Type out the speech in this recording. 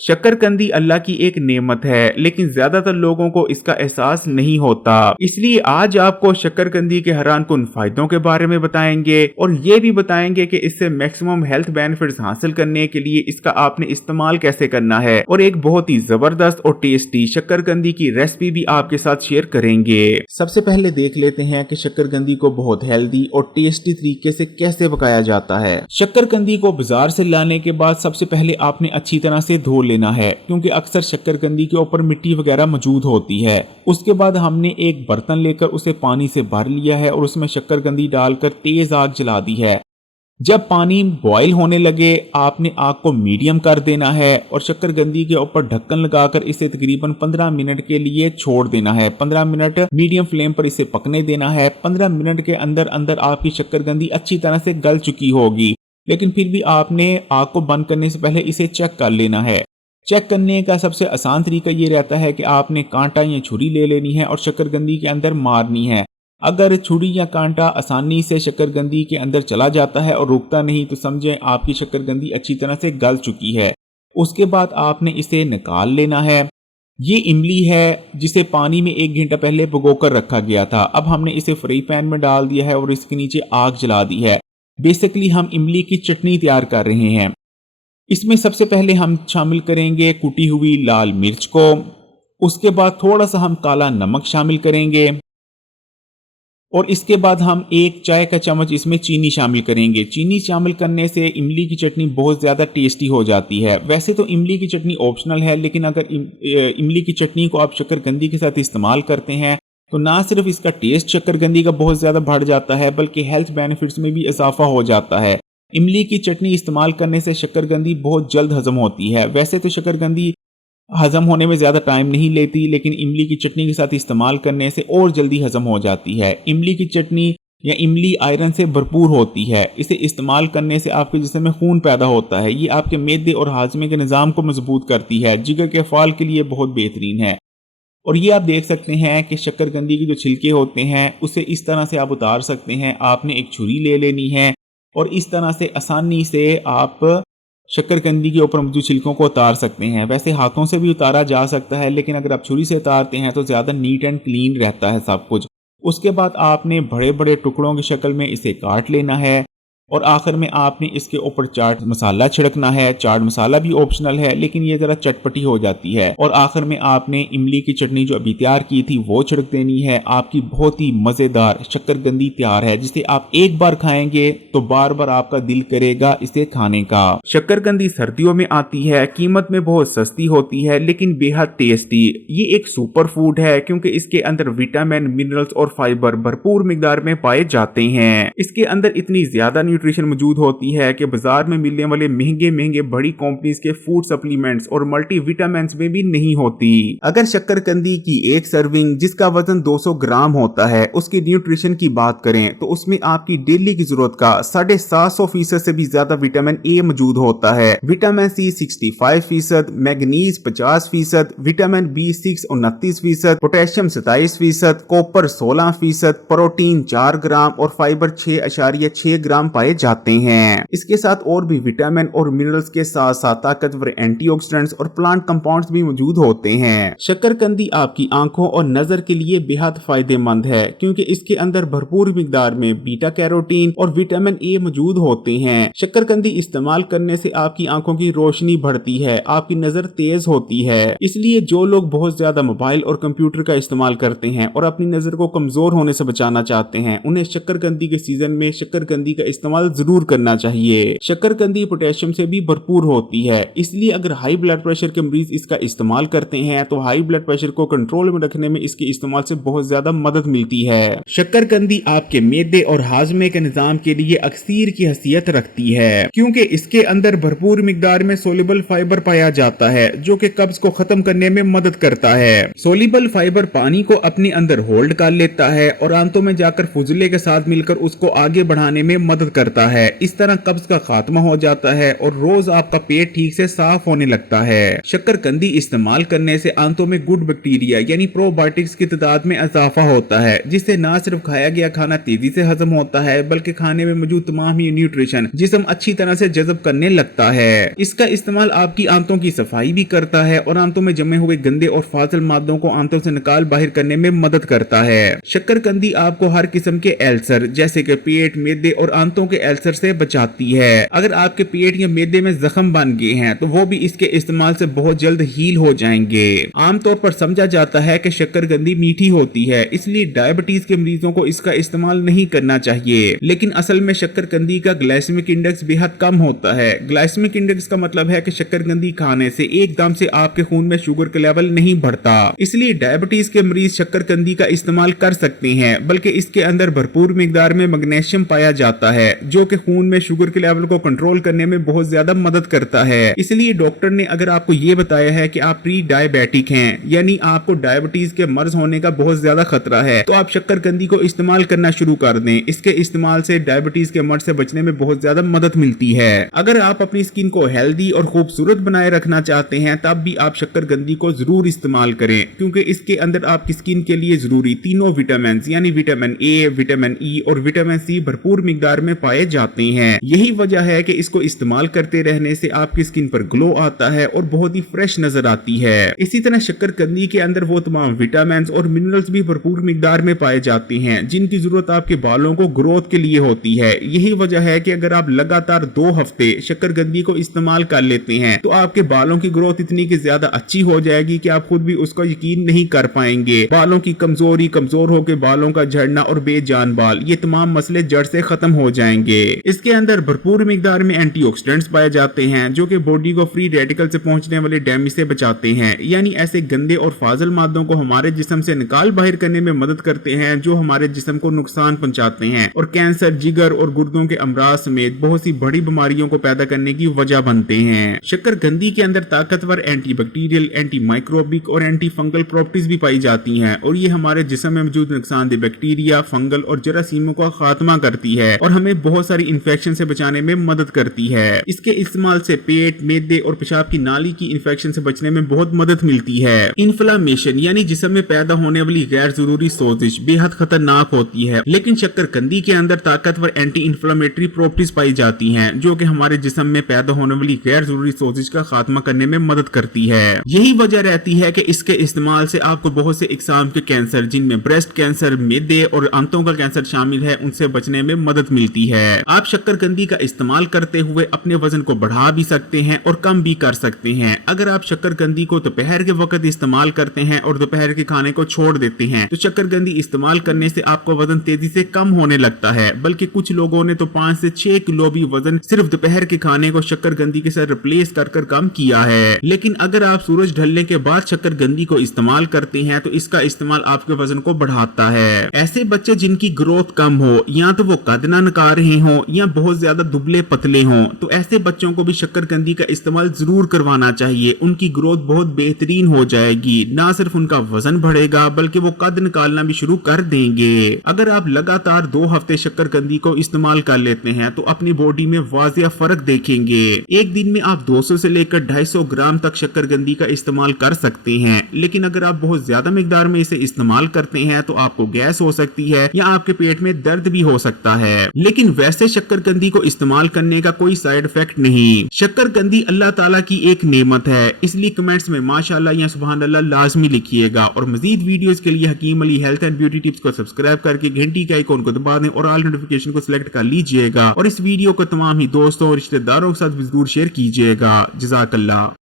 शक्करकंदी अल्लाह की एक नेमत है, लेकिन ज्यादातर लोगों को इसका एहसास नहीं होता। इसलिए आज आपको शक्करकंदी के हैरान कुन फायदों के बारे में बताएंगे और ये भी बताएंगे कि इससे मैक्सिमम हेल्थ बेनिफिट्स हासिल करने के लिए इसका आपने इस्तेमाल कैसे करना है, और एक बहुत ही जबरदस्त और टेस्टी शक्करकंदी की रेसिपी भी आपके साथ शेयर करेंगे। सबसे पहले देख लेते हैं कि शक्करकंदी को बहुत हेल्दी और टेस्टी तरीके से कैसे पकाया जाता है। शक्करकंदी को बाजार से लाने के बाद सबसे पहले आपने अच्छी तरह से धो लेना है, क्योंकि अक्सर शक्करकंदी के ऊपर मिट्टी वगैरह मौजूद होती है। उसके बाद हमने एक बर्तन लेकर उसे पानी से भर लिया है और उसमें शक्करकंदी डालकर तेज आग जला दी है। जब पानी बॉईल होने लगे आपने आग को मीडियम कर देना है और शक्करकंदी के ऊपर ढक्कन लगाकर इसे तकरीबन 15 मिनट के लिए छोड़ देना है। 15 मिनट मीडियम फ्लेम पर इसे पकने देना है। 15 मिनट के अंदर अंदर आपकी शक्करकंदी अच्छी तरह से गल चुकी होगी, लेकिन फिर भी आपने आग को बंद करने से पहले इसे चेक कर लेना है। चेक करने का सबसे आसान तरीका ये रहता है कि आपने कांटा या छुरी ले लेनी है और शक्करकंदी के अंदर मारनी है। अगर छुरी या कांटा आसानी से शक्करकंदी के अंदर चला जाता है और रुकता नहीं तो समझें आपकी शक्करकंदी अच्छी तरह से गल चुकी है। उसके बाद आपने इसे निकाल लेना है। ये इमली है जिसे पानी में 1 घंटा पहले भिगोकर रखा गया था। अब हमने इसे फ्राई पैन में डाल दिया है और इसके नीचे आग जला दी है। बेसिकली हम इमली की चटनी तैयार कर रहे हैं। इसमें सबसे पहले हम शामिल करेंगे कुटी हुई लाल मिर्च को। उसके बाद थोड़ा सा हम काला नमक शामिल करेंगे और इसके बाद हम 1 चाय का चम्मच इसमें चीनी शामिल करेंगे। चीनी शामिल करने से इमली की चटनी बहुत ज़्यादा टेस्टी हो जाती है। वैसे तो इमली की चटनी ऑप्शनल है, लेकिन अगर इमली की चटनी को आप शक्करकंदी के साथ इस्तेमाल करते हैं तो ना सिर्फ इसका टेस्ट शक्करकंदी का बहुत ज़्यादा बढ़ जाता है, बल्कि हेल्थ बेनिफिट्स में भी इजाफा हो जाता है। इमली की चटनी इस्तेमाल करने से शक्करकंदी बहुत जल्द हजम होती है। वैसे तो शक्करकंदी हजम होने में ज़्यादा टाइम नहीं लेती, लेकिन इमली की चटनी के साथ इस्तेमाल करने से और जल्दी हजम हो जाती है। इमली की चटनी या इमली आयरन से भरपूर होती है। इसे इस्तेमाल करने से आपके जिस्म में खून पैदा होता है। ये आपके मैदे और हाजमे के निज़ाम को मजबूत करती है। जिगर के अफ़आल के लिए बहुत बेहतरीन है। और ये आप देख सकते हैं कि शक्करकंदी के जो छिलके होते हैं उसे इस तरह से आप उतार सकते हैं। आपने एक छुरी ले लेनी है और इस तरह से आसानी से आप शक्करकंदी के ऊपर मौजूद छिलकों को उतार सकते हैं। वैसे हाथों से भी उतारा जा सकता है, लेकिन अगर आप छुरी से उतारते हैं तो ज़्यादा नीट एंड क्लीन रहता है सब कुछ। उसके बाद आपने बड़े बड़े टुकड़ों की शक्ल में इसे काट लेना है और आखिर में आपने इसके ऊपर चाट मसाला छिड़कना है। चाट मसाला भी ऑप्शनल है, लेकिन ये ज़रा चटपटी हो जाती है। और आखिर में आपने इमली की चटनी जो अभी तैयार की थी वो छिड़क देनी है। आपकी बहुत ही मज़ेदार शक्करकंदी तैयार है, जिसे आप एक बार खाएंगे तो बार बार आपका दिल करेगा इसे खाने का। शक्करकंदी सर्दियों में आती है, कीमत में बहुत सस्ती होती है, लेकिन बेहद टेस्टी। ये एक सुपर फूड है क्योंकि इसके अंदर विटामिन, मिनरल्स और फाइबर भरपूर मिकदार में पाए जाते हैं। इसके अंदर इतनी ज्यादा न्यूट्रिशन मौजूद होती है कि बाजार में मिलने वाले महंगे महंगे बड़ी कंपनीज के फूड सप्लीमेंट्स और मल्टी विटामिन्स में भी नहीं होती। अगर शक्करकंदी की एक सर्विंग जिसका वजन 200 ग्राम होता है उसकी न्यूट्रिशन की बात करें तो उसमें आपकी डेली की जरूरत का 750% से भी ज्यादा विटामिन ए मौजूद होता है। Vitamin C 65%, manganese 50%, vitamin B 6 29%, potassium 27%, copper 16%, protein 4 gram और फाइबर 6.6 ग्राम पाए जाते हैं। इसके साथ और भी विटामिन और मिनरल्स के साथ साथ ताकतवर एंटीऑक्सीडेंट्स और प्लांट कंपाउंड्स भी मौजूद होते हैं। शक्करकंदी आपकी आंखों और नजर के लिए बेहद फायदेमंद है क्योंकि इसके अंदर भरपूर मिकदार में बीटा कैरोटीन और विटामिन ए मौजूद होते हैं। शक्करकंदी इस्तेमाल करने से आपकी आंखों की रोशनी बढ़ती है, आपकी नजर तेज होती है। इसलिए जो लोग बहुत ज्यादा मोबाइल और कंप्यूटर का इस्तेमाल करते हैं और अपनी नजर को कमजोर होने से बचाना चाहते हैं, उन्हें शक्करकंदी के सीजन में शक्करकंदी का इस्तेमाल जरूर करना चाहिए। शक्करकंदी पोटेशियम से भी भरपूर होती है, इसलिए अगर हाई ब्लड प्रेशर के मरीज इसका इस्तेमाल करते हैं तो हाई ब्लड प्रेशर को कंट्रोल में रखने में इसके इस्तेमाल से बहुत ज्यादा मदद मिलती है। शक्करकंदी आपके मैदे और हाजमे के निजाम के लिए अक्सीर की हैसियत रखती है क्योंकि इसके अंदर भरपूर मिकदार में सोल्यूबल फाइबर पाया जाता है जो कि कब्ज को खत्म करने में मदद करता है। सोल्यूबल फाइबर पानी को अपने अंदर होल्ड कर लेता है और आंतों में जाकर फुजले के साथ मिलकर उसको आगे बढ़ाने में मदद करता है। इस तरह कब्ज का खात्मा हो जाता है और रोज आपका पेट ठीक से साफ होने लगता है। शक्करकंदी इस्तेमाल करने से आंतों में गुड बैक्टीरिया यानी प्रोबायोटिक्स की तादाद में इजाफा होता है, जिससे न सिर्फ खाया गया खाना तेजी से हजम होता है बल्कि खाने में मौजूद तमाम ही न्यूट्रिशन जिस्म अच्छी तरह से जज़ब करने लगता है। इसका इस्तेमाल आपकी आंतों की सफाई भी करता है और आंतों में जमे हुए गंदे और फाजिल मादों को आंतों से निकाल बाहर करने में मदद करता है। शक्करकंदी आपको हर किस्म के एल्सर जैसे कि पेट, मैदे और आंतों के एल्सर से बचाती है। अगर आपके पेट या मैदे में जख्म बन गए हैं तो वो भी इसके इस्तेमाल से बहुत जल्द हील हो जाएंगे। आमतौर पर समझा जाता है कि शक्करकंदी मीठी होती है, इसलिए डायबिटीज के मरीजों को इसका इस्तेमाल नहीं करना चाहिए, लेकिन असल में शक्करकंदी का ग्लाइसेमिक इंडेक्स बेहद कम होता है। ग्लाइसेमिक इंडेक्स का मतलब है कि शक्करकंदी खाने से एकदम से आपके खून में शुगर का लेवल नहीं बढ़ता, इसलिए डायबिटीज के मरीज शक्करकंदी का इस्तेमाल कर सकते हैं, बल्कि इसके अंदर भरपूर मिकदार में मैग्नीशियम पाया जाता है जो कि खून में शुगर के लेवल को कंट्रोल करने में बहुत ज्यादा मदद करता है। इसलिए डॉक्टर ने अगर आपको ये बताया है कि आप प्री डायबिटिक हैं, यानी आपको डायबिटीज के मर्ज होने का बहुत ज्यादा खतरा है, तो आप शक्करकंदी को इस्तेमाल करना शुरू कर दें। इसके इस्तेमाल से डायबिटीज के मर्ज से बचने में बहुत ज्यादा मदद मिलती है। अगर आप अपनी स्किन को हेल्दी और खूबसूरत बनाए रखना चाहते हैं तब भी आप शक्करकंदी को जरूर इस्तेमाल करें, क्योंकि इसके अंदर आपकी स्किन के लिए जरूरी तीनों विटामिन यानी विटामिन ए, विटामिन ई और विटामिन सी भरपूर मिकदार में पाए जाते हैं। यही वजह है कि इसको इस्तेमाल करते रहने से आपकी स्किन पर ग्लो आता है और बहुत ही फ्रेश नजर आती है। इसी तरह शक्करकंदी के अंदर वो तमाम विटामिन और मिनरल्स भी भरपूर मिकदार में पाए जाते हैं जिनकी जरूरत आपके बालों को ग्रोथ के लिए होती है। यही वजह है कि अगर आप लगातार 2 हफ्ते शक्करकंदी को इस्तेमाल कर लेते हैं तो आपके बालों की ग्रोथ इतनी की ज्यादा अच्छी हो जाएगी कि आप खुद भी उसका यकीन नहीं कर पाएंगे। बालों की कमजोरी, कमजोर होकर बालों का झड़ना और बेजान बाल, ये तमाम मसले जड़ से खत्म हो जाएंगे। इसके अंदर भरपूर मिकदार में एंटीऑक्सीडेंट्स पाए जाते हैं जो कि बॉडी को फ्री रेडिकल से पहुंचने वाले डैमेज से बचाते हैं, यानी ऐसे गंदे और फाजिल मादों को हमारे जिस्म से निकाल बाहर करने में मदद करते हैं जो हमारे जिस्म को नुकसान पहुंचाते हैं और कैंसर, जिगर और गुर्दों के अमराज समेत बहुत सी बड़ी बीमारियों को पैदा करने की वजह बनते हैं। शक्करकंदी के अंदर ताकतवर एंटी बैक्टीरियल, एंटी माइक्रोबिक और एंटी फंगल प्रॉपर्टीज भी पाई जाती हैं और ये हमारे जिस्म में मौजूद नुकसानदेह बैक्टीरिया, फंगल और जरासीमों का खात्मा करती है और हमें बहुत सारी इन्फेक्शन से बचाने में मदद करती है। इसके इस्तेमाल से पेट, मैदे और पेशाब की नाली की इन्फेक्शन से बचने में बहुत मदद मिलती है। इन्फ्लामेशन यानी जिस्म में पैदा होने वाली गैर जरूरी सोजिश बेहद खतरनाक होती है, लेकिन शक्करकंदी के अंदर ताकतवर एंटी इन्फ्लामेटरी प्रॉपर्टीज पाई जाती हैं जो कि हमारे जिस्म में पैदा होने वाली गैर जरूरी सोजिश का खात्मा करने में मदद करती है। यही वजह रहती है कि इसके इस्तेमाल से आपको बहुत से इकसाम के कैंसर, जिनमें ब्रेस्ट कैंसर, मैदे और आंतों का कैंसर शामिल है, उनसे बचने में मदद मिलती है। आप शक्करकंदी का इस्तेमाल करते हुए अपने वजन को बढ़ा भी सकते हैं और कम भी कर सकते हैं। अगर आप शक्करकंदी को दोपहर के वक्त इस्तेमाल करते हैं और दोपहर के खाने को छोड़ देते हैं तो शक्करकंदी इस्तेमाल करने से आपका वजन तेजी से कम होने लगता है, बल्कि कुछ लोगों ने तो 5 से 6 किलो भी वजन सिर्फ दोपहर के खाने को शक्करकंदी के साथ रिप्लेस कर कम किया है। लेकिन अगर आप सूरज ढलने के बाद शक्करकंदी को इस्तेमाल करते हैं तो इसका इस्तेमाल आपके वजन को बढ़ाता है। ऐसे बच्चे जिनकी ग्रोथ कम हो, या तो वो कद ना निकाल रहे हो या बहुत ज्यादा दुबले पतले हों, तो ऐसे बच्चों को भी शक्करकंदी का इस्तेमाल जरूर करवाना चाहिए। उनकी ग्रोथ बहुत बेहतरीन हो जाएगी, ना सिर्फ उनका वजन बढ़ेगा बल्कि वो कद निकालना भी शुरू कर देंगे। अगर आप लगातार 2 हफ्ते शक्करकंदी को इस्तेमाल कर लेते हैं तो अपनी बॉडी में वाजिया फर्क देखेंगे। एक दिन में आप 200 से लेकर 250 ग्राम तक शक्करकंदी का इस्तेमाल कर सकते हैं, लेकिन अगर आप बहुत ज्यादा मिकदार में इसे इस्तेमाल करते हैं तो आपको गैस हो सकती है या आपके पेट में दर्द भी हो सकता है। लेकिन वैसे शक्करकंदी को इस्तेमाल करने का कोई साइड इफेक्ट नहीं। शक्करकंदी अल्लाह ताला की एक नेमत है, इसलिए कमेंट्स में माशाअल्लाह या सुभान अल्लाह लाजमी लिखिएगा और मजीद वीडियोस के लिए Hakeem Ali health and beauty tips को सब्सक्राइब करके घंटी के आइकॉन को दबा दें और ऑल नोटिफिकेशन को सिलेक्ट कर लीजिएगा और इस वीडियो को तमाम ही दोस्तों और रिश्तेदारों के साथ जरूर शेयर कीजिएगा। जज़ाकल्लाह।